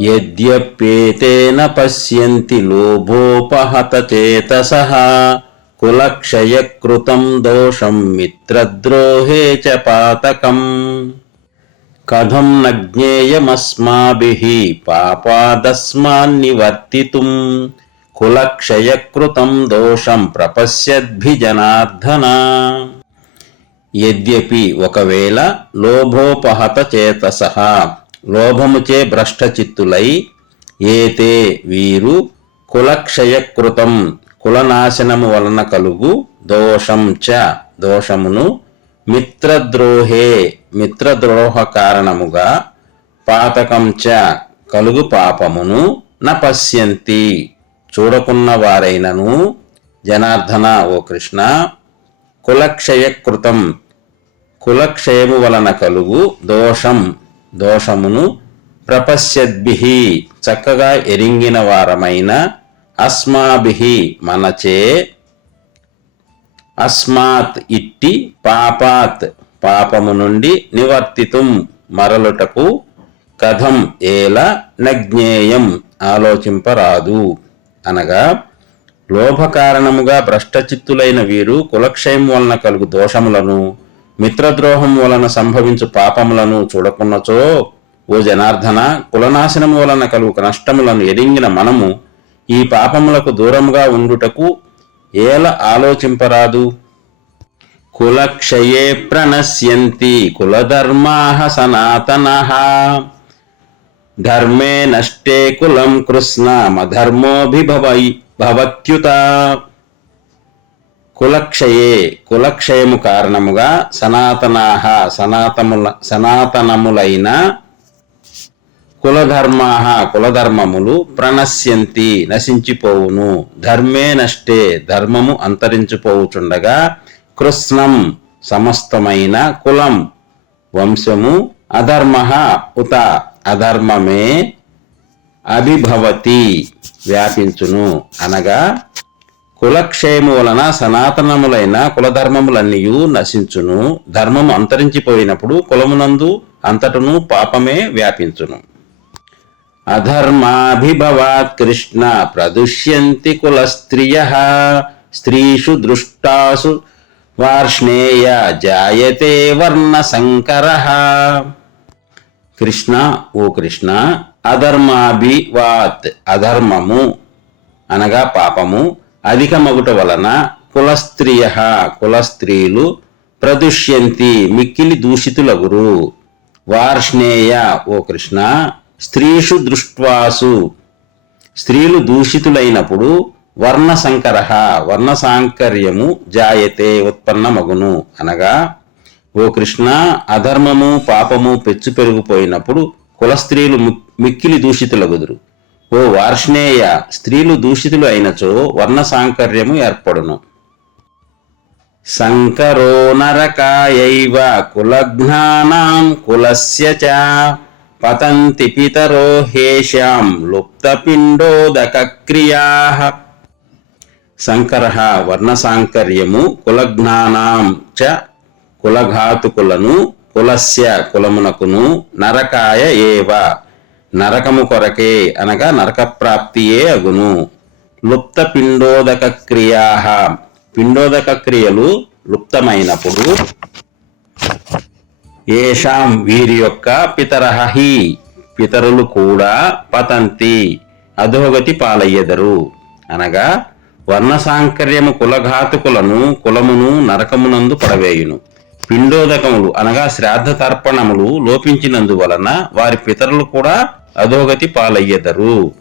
యద్యప్యేతేన పశ్యంతి లోభోపహతచేతస కులక్షయకృతం దోషం మిత్రద్రోహే చ పాతకం కథం న జ్ఞేయమస్మాభిः పాపాదస్మాన్నివర్తితుం కులక్షయకృతం దోషం ప్రపశ్యద్భిజనార్దన యద్యపి ఒకవేళ లోభోపహత చేతస లోభముచే భ్రష్టచిత్తులై ఏతే వీరు కులక్షయకృతం కులనాశనము వలన కలుగు దోషం చ దోషమును మిత్రద్రోహే మిత్రద్రోహ కారణముగా పాతకం చ కలుగు పాపమును న పశ్యంతి చూడకున్న వారైనను జనార్దన ఓ కృష్ణ కులక్షయకృతం కులక్షయము వలన కలుగు దోషం దోషమును ప్రపశ్యద్భి. చక్కగా ఎరింగిన వారమైన అస్మాభి మనచే అస్మాత్ ఇట్టి పాపాత్. పాపము నుండి నివర్తితుం మరలుటకు కథం ఏల నజ్ఞేయం ఆలోచింపరాదు. అనగా లోభ కారణముగా భ్రష్టచిత్తులైన వీరు కులక్షయం వలన కలుగు దోషములను మిత్రద్రోహం వలన సంభవించు పాపములను చూడకున్నచో ఓ జనార్దన కులనాశనము వలన కలుగు నష్టములను ఎరింగిన మనము ఈ పాపములకు దూరముగా ఉండుటకు ఏల ఆలోచింపరాదు? కులక్షయే ప్రణశ్యంతి కులధర్మా సనాతన. ధర్మే నష్టే కులం కృష్ణ మధర్మోభిభవై భవత్యుత. కులక్షయే కులక్షయము కారణముగా సనాతనాహ సనాతముల సనాతనములైన కులధర్మాహ కులధర్మములు ప్రణశ్యంతి నశించిపోవును. ధర్మే నష్టే ధర్మము అంతరించిపోవుచుండగా కృష్ణం సమస్తమైన కులం వంశము అధర్మ ఉత అధర్మమే అభిభవతి వ్యాపించును అనగా కులక్షయము వలన సనాతనములైన కులధర్మములన్నీ నశించును. ధర్మము అంతరించిపోయినప్పుడు కులమునందు అంతటను పాపమే వ్యాపించును. అధర్మాభిభవాత్ కృష్ణ ప్రదుష్యంతి కుల స్త్రియ స్త్రీషు దృష్టాసు వార్ష్ణేయ జాయతే వర్ణ సంకర కృష్ణ ఓ కృష్ణ అధర్మాభివాత్ అధర్మము అనగా పాపము. అధికమగుట వలన కులస్త్రియ కులస్త్రీలు ప్రదుష్యంతి మిక్కిలి దూషితులగురు. వార్ష్ణేయ ఓ కృష్ణ స్త్రీషు దృష్ట్వాసు. స్త్రీలు దూషితులైనప్పుడు వర్ణ సంకర వర్ణ సాంకర్యము జాయతే ఉత్పన్నమగును. అనగా ఓ కృష్ణ అధర్మము పాపము పెచ్చు పెరిగిపోయినప్పుడు కులస్త్రీలు ము- మిక్కిలి దూషితులగుదురు. ఓ వార్ష్ణేయ స్త్రీలు దూషితులు అయినచో వర్ణ సాంకర్యము ఏర్పడును. సంకరో నరకాయైవ కులఘ్నానాం కులస్య చ పతంతి పితరో హేషాం లుప్తపిండోదక క్రియా సంకర వర్ణసాంకర్యము కులజ్ఞానాం చ కులఘాతుకులను కులస్య కులమునకును నరకాయ ఏవ. నరకము కొరకే అనగా నరక ప్రాప్తియే అగును. లుప్త పిండోదక క్రియా పిండోదక క్రియలు లుప్తమైనప్పుడు ఏషాం వీరి యొక్క పితరహి పితరులు కూడా పతంతి. అధోగతి పాలయ్యెదరు. అనగా వర్ణసాంకర్యము కులఘాతుకులను కులమును నరకమునందు పడవేయును. పిండోదకములు అనగా శ్రాద్ధ తర్పణములు లోపించినందువలన వారి పితరులు కూడా అధోగతి పాలయ్యెదరు.